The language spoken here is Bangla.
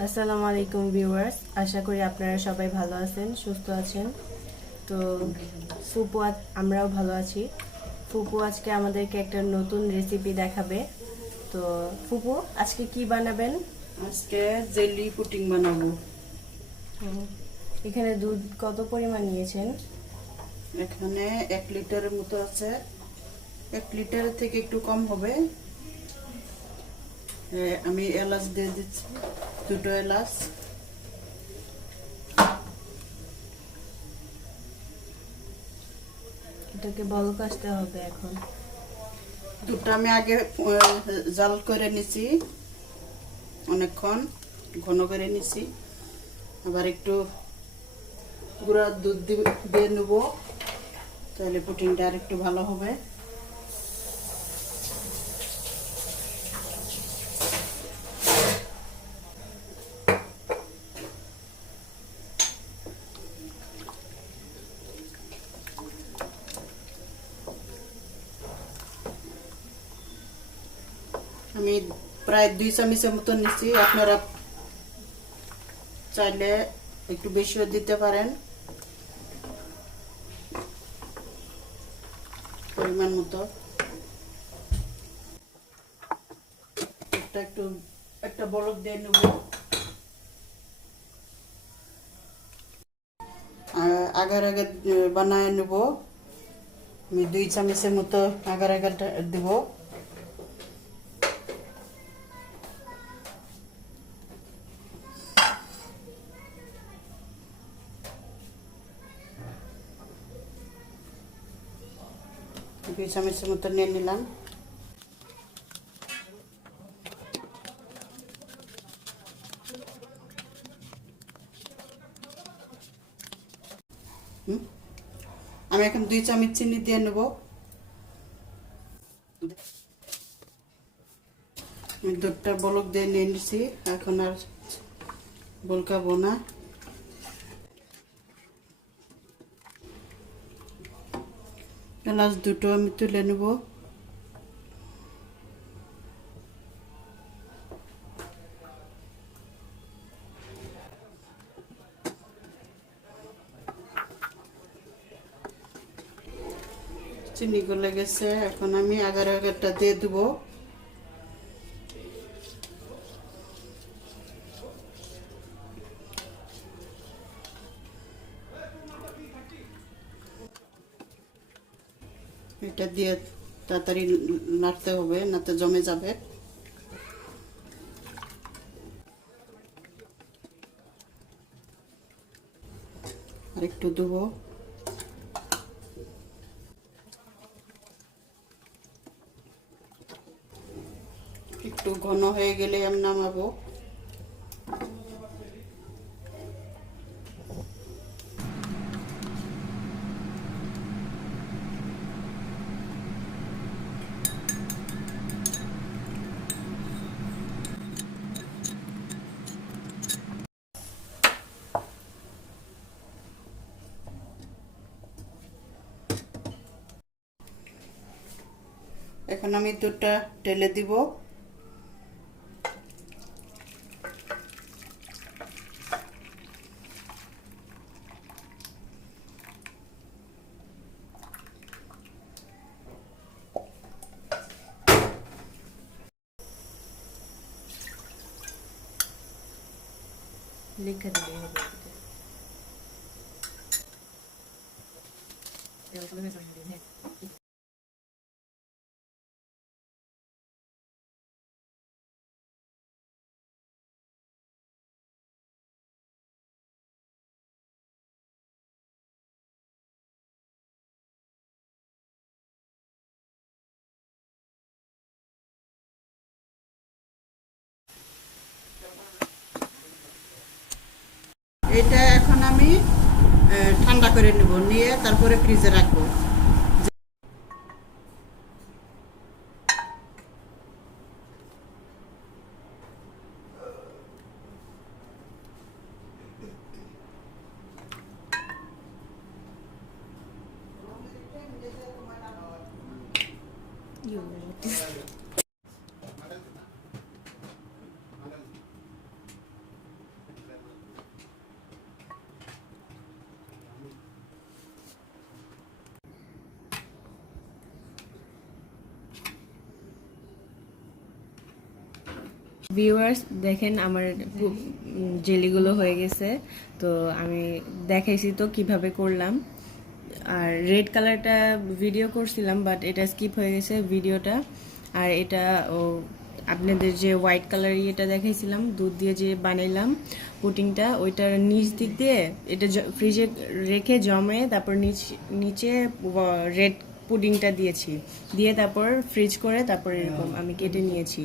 আসসালামু আলাইকুম ভিউয়ার্স, আশা করি আপনারা সবাই ভালো আছেন, সুস্থ আছেন। তো আমরাও ভালো আছি। ফুপু আজকে আমাদেরকে একটা নতুন রেসিপি দেখাবে। তো ফুপু আজকে কি বানাবেন? আজকে জেলি পুডিং বানাবো। এখানে দুধ কত পরিমাণ নিয়েছেন? এখানে 1 লিটারের মতো আছে। 1 লিটারের থেকে একটু কম হবে। আমি এলাচ দিয়ে দিচ্ছি, 2টো এলাচ। এটাকে বলক আসতে হবে এখন। দুধটা আমি আগে জাল করে নিছি, অনেকক্ষণ ঘন করে নিছি। আবার একটু গুঁড়া দুধ দিয়ে নেবো, তাহলে পুডিংটা আর একটু ভালো হবে। আমি প্রায় 2 চামচের মতো নিচ্ছি, আপনারা চাইলে একটু বেশিও দিতে পারেন পরিমাণ মতো। একটা বলক দিয়ে নেব। আগার আগার বানায় নেব। আমি 2 চামচের মতো আগার আগার দেব। দুই চামচের মতো নিয়ে নিলাম। আমি এখন 2 চামচ চিনি দিয়ে নেব। আমি দুধটা বলক দিয়ে নিয়ে নিছি, এখন আর বলকাবো না। এলাচ 2টো আমি তুলে নেব। চিনি গলে গেছে, এখন আমি আগার আগারটা দিয়ে দেবো। এটা দিয়ে তাড়াতাড়ি নাড়তে হবে, নাতে জমে যাবে। আর একটু দেবো। একটু ঘন হয়ে গেলে আমি নামাবো। এখন আমি দুধটা ঢেলে দিব। লিখে দিলেই হবে। এটা এখন আমি ঠান্ডা করে নেব, নিয়ে তারপরে ফ্রিজে রাখবো। ভিউয়ার্স দেখেন আমার জেলিগুলো হয়ে গেছে, তো আমি দেখাইছি তো কিভাবে করলাম। আর রেড কালারটা ভিডিও করছিলাম বাট এটা স্কিপ হয়ে গেছে ভিডিওটা। আর এটা আপনাদের যে হোয়াইট কালার ইয়েটা দেখাইছিলাম দুধ দিয়ে যে বানাইলাম পুডিংটা, ওইটার নিচ দিক দিয়ে এটা ফ্রিজে রেখে জমে তারপর নিচে রেড পুডিংটা দিয়েছি, দিয়ে তারপর ফ্রিজ করে তারপর এরকম আমি কেটে নিয়েছি।